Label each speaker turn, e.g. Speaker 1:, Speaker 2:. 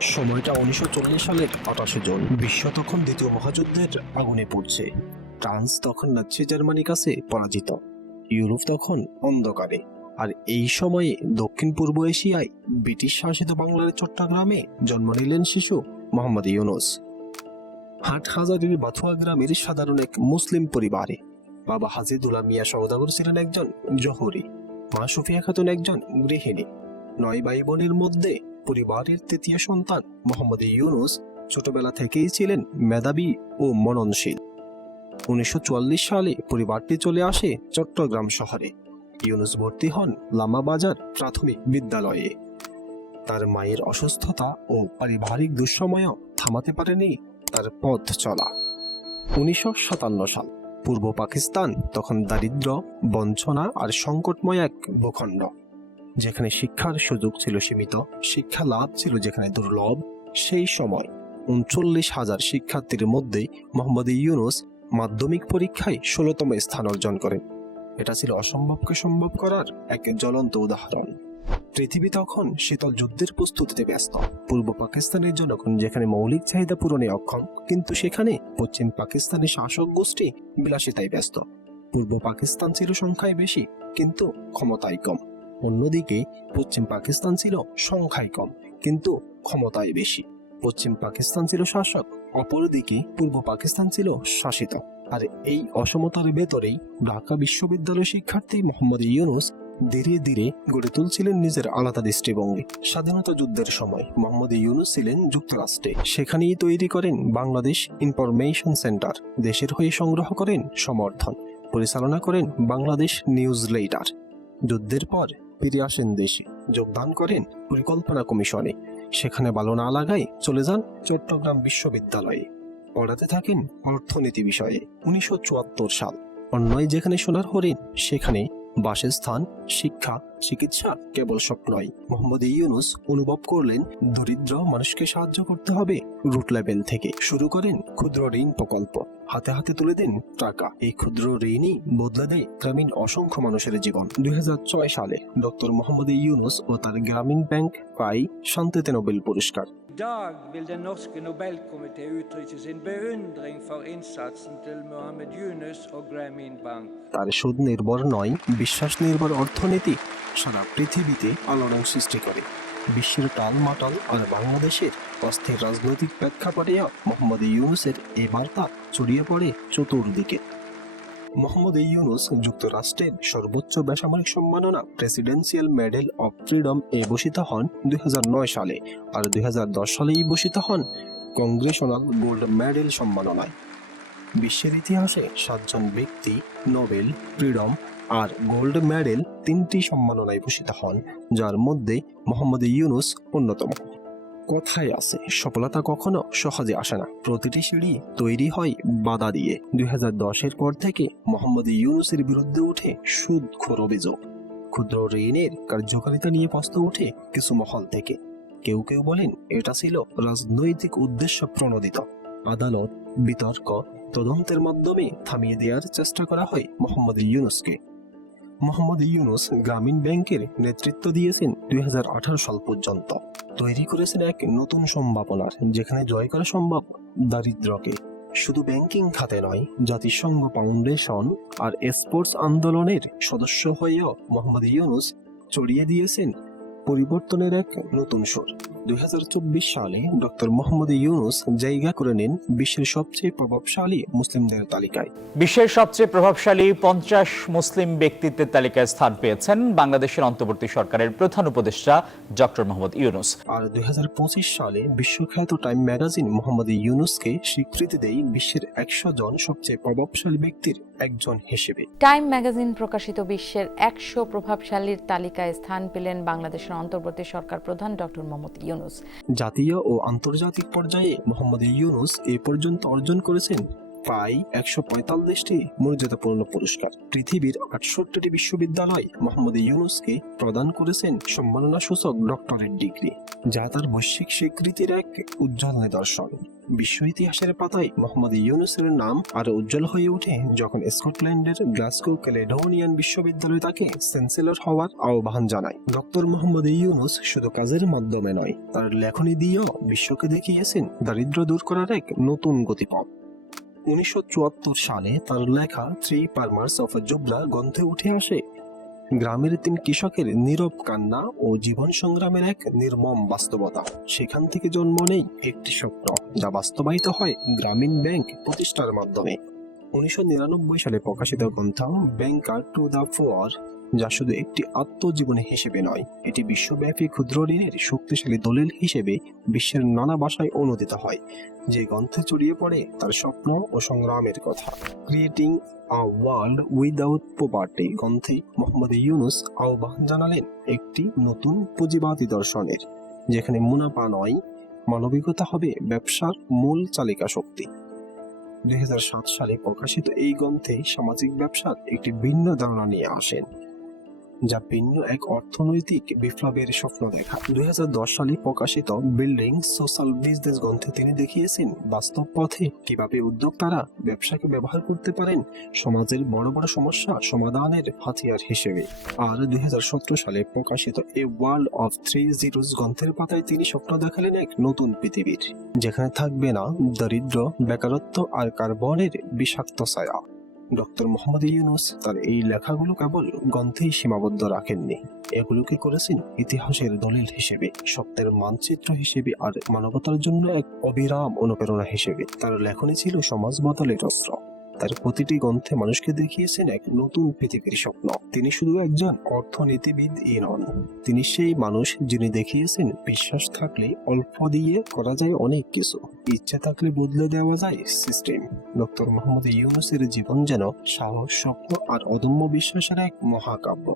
Speaker 1: সময়টা উনিশশো সালের আঠাশে জুন। বিশ্ব তখন দ্বিতীয় মহাযুদ্ধের আগুনে পড়ছে। ফ্রান্স তখন নাচি জার্মানির কাছে পরাজিত। ইউরোপ তখন অন্ধকারে। আর এই সময়ে দক্ষিণ পূর্ব এশিয়ায় ব্রিটিশ শাসিত বাংলার চট্টগ্রামে জন্ম নিলেন শিশু মোহাম্মদ ইউনুস। হাট হাটহাজারির বাথুয়া গ্রামের সাধারণ এক মুসলিম পরিবারে বাবা হাজিদুল্লাহ মিয়া সৌদাগর ছিলেন একজন জহরি, মা সুফিয়া খাতুন একজন গৃহিণী। নয় ভাই বোনের মধ্যে পরিবারের তৃতীয় সন্তান মোহাম্মদ ইউনুস ছোটবেলা থেকেই ছিলেন মেধাবী ও মননশীল। উনিশশো চুয়াল্লিশ সালে পরিবারটি চলে আসে চট্টগ্রাম শহরে। ইউনুস ভর্তি হন লামাবাজার প্রাথমিক বিদ্যালয়ে। তার মায়ের অসুস্থতা ও পারিবারিক দুঃসময় থামাতে পারেনি তার পথ চলা। উনিশশো সাতান্ন সাল, পূর্ব পাকিস্তান তখন দারিদ্র বঞ্চনা আর সংকটময় এক ভূখণ্ড। যেখানে শিক্ষার সুযোগ ছিল সীমিত, শিক্ষা লাভ ছিল যেখানে দুর্লভ, সেই সময় উনচল্লিশ হাজার শিক্ষার্থীর মধ্যে মোহাম্মদ ইউনুস মাধ্যমিক পরীক্ষায় ষোলতম স্থান অর্জন করেন। এটা ছিল অসম্ভবকে সম্ভব করার এক জ্বলন্ত উদাহরণ। পৃথিবী তখন শীতল যুদ্ধের প্রস্তুতিতে ব্যস্ত। পূর্ব পাকিস্তানের জনগণ যেখানে মৌলিক চাহিদা পূরণে অক্ষম, কিন্তু সেখানে পশ্চিম পাকিস্তানের শাসক গোষ্ঠী বিলাসিতায় ব্যস্ত। পূর্ব পাকিস্তান ছিল সংখ্যায় বেশি, কিন্তু ক্ষমতায় কম। অন্যদিকে, পশ্চিম পাকিস্তান ছিল সংখ্যায় কম, কিন্তু ক্ষমতায় বেশি। পশ্চিম পাকিস্তান ছিল শাসক, অপরদিকে পূর্ব পাকিস্তান ছিল শাসিত। আর এই অসমতার ভেতরেই ঢাকা বিশ্ববিদ্যালয় শিক্ষার্থী মোহাম্মদ ইউনুস ধীরে ধীরে গড়ে তুলছিলেন নিজের আলাদা দৃষ্টিভঙ্গি। স্বাধীনতা যুদ্ধের সময় মোহাম্মদ ইউনুস ছিলেন যুক্তরাষ্ট্রে। সেখানেই তৈরি করেন বাংলাদেশ ইনফরমেশন সেন্টার, দেশের হয়ে সংগ্রহ করেন সমর্থন। পরিচালনা করেন বাংলাদেশ নিউজ লেটার যুদ্ধের পর ফিরে আসেন দেশে। যোগদান করেন পরিকল্পনা কমিশনে। সেখানে ভালো না লাগায় চলে যান চট্টগ্রাম বিশ্ববিদ্যালয়ে। পড়াতে থাকেন অর্থনীতি বিষয়ে। উনিশশো চুয়াত্তর সাল। অন্যায় যেখানে সোনার হরিণ, সেখানে বাসস্থান, শিক্ষা, চিকিৎসা কেবল সব নয়। মোহাম্মদ ইউনুস অনুভব করলেন, দরিদ্র মানুষকে সাহায্য করতে হবে রুট লেভেল থেকে। শুরু করেন ক্ষুদ্র ঋণ প্রকল্প। হাতে হাতে তুলে দেন টাকা। এই ক্ষুদ্র ঋণই বদলে দেয় গ্রামীণ অসংখ্য মানুষের জীবন। দুই হাজার ছয় সালে ডক্টর মোহাম্মদ ইউনুস ও তার গ্রামীণ ব্যাংক পায় শান্তিতে নোবেল পুরস্কার।
Speaker 2: Idag vill den norske Nobelkomité uttrykke sin beundring for innsatsen til Mohammed Yunus og Grameen Bank.
Speaker 1: তার সুদ নির্ভর নয় বিশ্বাস নির্ভর অর্থনীতি সারা পৃথিবীতে আলোড়ন সৃষ্টি করে বিশ্বের টালমাটাল আর বাংলাদেশের অস্থির রাজনৈতিক প্রেক্ষাপটে মোহাম্মদ ইউনুসের এই বার্তা ছড়িয়ে পড়ে চতুর্দিকে মোহাম্মদ ইউনুস যুক্তরাষ্ট্রের সর্বোচ্চ বেসামরিক সম্মাননা প্রেসিডেন্সিয়াল মেডেল অব ফ্রিডম এ ভূষিত হন দুই হাজার নয় সালে আর দুই হাজার দশ সালেই ভূষিত হন কংগ্রেশনাল গোল্ড মেডেল সম্মাননায়। বিশ্বের ইতিহাসে সাতজন ব্যক্তি নোবেল, ফ্রিডম আর গোল্ড মেডেল তিনটি সম্মাননায় ভূষিত হন, যার মধ্যে মোহাম্মদ ইউনুস অন্যতম। কথায় আছে, সফলতা কখনো সহজে আসে না। প্রতিটি সিঁড়ি তৈরি হয় বাধা দিয়ে। দুই এর পর থেকে মোহাম্মদ ইউনুসের বিরুদ্ধে উঠে সুদখোর অভিযোগ। ক্ষুদ্র ঋণের কার্যকারিতা নিয়ে প্রশ্ন ওঠে কিছু মহল থেকে। কেউ কেউ বলেন, এটা ছিল রাজনৈতিক উদ্দেশ্য প্রণোদিত। আদালত, বিতর্ক, তদন্তের মাধ্যমে থামিয়ে দেওয়ার চেষ্টা করা হয় মোহাম্মদ ইউনুসকে। মোহাম্মদ ইউনুস গ্রামীণ ব্যাংকের নেতৃত্ব দিয়েছেন দুই হাজার আঠারো সাল পর্যন্ত। তৈরি করেছেন এক নতুন সম্ভাবনার যেখানে জয় করা সম্ভব দারিদ্রকে। শুধু ব্যাংকিং খাতে নয়, জাতিসংঘ ফাউন্ডেশন আর স্পোর্টস আন্দোলনের সদস্য হয়েও মোহাম্মদ ইউনুস চড়িয়ে দিয়েছেন পরিবর্তনের এক নতুন সুর। দুই সালে ডক্টর মোহাম্মদ ইউনুস জায়গা করে নেন বিশ্বের সবচেয়ে প্রভাবশালী মুসলিমদের তালিকায়।
Speaker 3: বিশ্বের সবচেয়ে প্রভাবশালী পঞ্চাশ মুসলিম ব্যক্তিত্বের তালিকায় স্থান পেয়েছেন বাংলাদেশের অন্তর্বর্তী সরকারের প্রধান উপদেষ্টা ডক্টর মোহাম্মদ ইউনুস।
Speaker 1: আর দুই হাজার পঁচিশ সালে বিশ্বখ্যাত টাইম ম্যাগাজিন মোহাম্মদ ইউনুসকে স্বীকৃতি দেয় বিশ্বের একশো জন সবচেয়ে প্রভাবশালী ব্যক্তির একজন হিসেবে।
Speaker 4: টাইম ম্যাগাজিন প্রকাশিত বিশ্বের একশো প্রভাবশালীর তালিকায় স্থান পেলেন বাংলাদেশের অন্তর্বর্তী সরকার প্রধান ডক্টর মোহাম্মদ ইউনুস।
Speaker 1: জাতীয় ও আন্তর্জাতিক পর্যায়ে মোহাম্মদ ইউনুস এ পর্যন্ত অর্জন করেছেন প্রায় একশো পঁয়তাল্লিশটি মর্যাদাপূর্ণ পুরস্কার। পৃথিবীর আটষট্টিটি বিশ্ববিদ্যালয় মোহাম্মদ ইউনুসকে প্রদান করেছেন সম্মাননা সূচক ডক্টরেট ডিগ্রি, যা তার বৈশ্বিক স্বীকৃতির এক উজ্জ্বল নিদর্শন। বিশ্ব ইতিহাসের পাতায় মোহাম্মদ ইউনুসের নাম আরও উজ্জ্বল হয়ে ওঠে যখন স্কটল্যান্ডের গ্লাসগো ক্যালেডোনিয়ান বিশ্ববিদ্যালয় তাকে চ্যান্সেলর হওয়ার আহ্বান জানায়। ডক্টর মোহাম্মদ ইউনুস শুধু কাজের মাধ্যমে নয়, তার লেখনী দিয়েও বিশ্বকে দেখিয়েছেন দারিদ্র দূর করার এক নতুন গতিপথ। উনিশশো চুয়াত্তর সালে তার লেখা থ্রি পারমার্স অফ জুবলা গ্রন্থে উঠে আসে। গ্রামের তিন কৃষকের নীরব কান্না ও জীবন সংগ্রামের এক নির্মম বাস্তবতা। সেখান থেকে জন্ম নেই একটি স্বপ্ন, যা বাস্তবায়িত হয় গ্রামীণ ব্যাংক প্রতিষ্ঠার মাধ্যমে। উনিশশো নিরানব্বই সালে প্রকাশিত গ্রন্থ ব্যাংকার টু দ্য ফোয়ার যা শুধু একটি আত্মজীবনী হিসেবে নয়, এটি বিশ্বব্যাপী ক্ষুদ্র ঋণের শক্তিশালী দলিল হিসেবে বিশ্বের নানা ভাষায় অনুদিত হয়। যে গ্রন্থে ছড়িয়ে পড়ে তার স্বপ্ন ও সংগ্রামের কথা। Creating a world without poverty গ্রন্থে মোহাম্মদ ইউনুস আহ্বান জানালেন একটি নতুন পুঁজিবাদী দর্শনের, যেখানে মুনাফা নয়, মানবিকতা হবে ব্যবসার মূল চালিকা শক্তি দুই হাজার সাত সালে প্রকাশিত এই গ্রন্থে সামাজিক ব্যবসার একটি ভিন্ন ধারণা নিয়ে আসেন। যা ভিন্ন এক অর্থনৈতিক বিপ্লবের স্বপ্ন দেখা। দুই সালে প্রকাশিত বিল্ডিং সোশ্যাল বিজনেস গ্রন্থে তিনি দেখিয়েছেন, বাস্তব পথে কীভাবে উদ্যোক্তারা ব্যবসাকে ব্যবহার করতে পারেন সমাজের বড় বড় সমস্যা সমাধানের হাতিয়ার হিসেবে। আর দুই হাজার সতেরো সালে প্রকাশিত a world of three zeros গ্রন্থের পাতায় তিনি স্বপ্ন দেখালেন এক নতুন পৃথিবীর, যেখানে থাকবে না দারিদ্র, বেকারত্ব আর কার্বনের বিষাক্ত ছায়া। ডক্টর মোহাম্মদ ইউনুস তার এই লেখাগুলো কেবল গ্রন্থেই সীমাবদ্ধ রাখেননি। এগুলোকে করেছেন? ইতিহাসের দলিল হিসেবে, সত্যের মানচিত্র হিসেবে আর মানবতার জন্য এক অবিরাম অনুপ্রেরণা হিসেবে। তার লেখনী ছিল সমাজ বদলের অস্ত্র। তার প্রতিটি গ্রন্থে মানুষকে দেখিয়েছেন এক নতুন পৃথিবীর স্বপ্ন। তিনি শুধু একজন অর্থনীতিবিদ নন। তিনি সেই মানুষ যিনি দেখিয়েছেন, বিশ্বাস থাকলে অল্প দিয়ে করা যায় অনেক কিছু, ইচ্ছে থাকলে বদলে দেওয়া যায় সিস্টেম ডক্টর মোহাম্মদ ইউনুসের জীবন যেন সাহস, স্বপ্ন আর অদম্য বিশ্বাসের এক মহাকাব্য।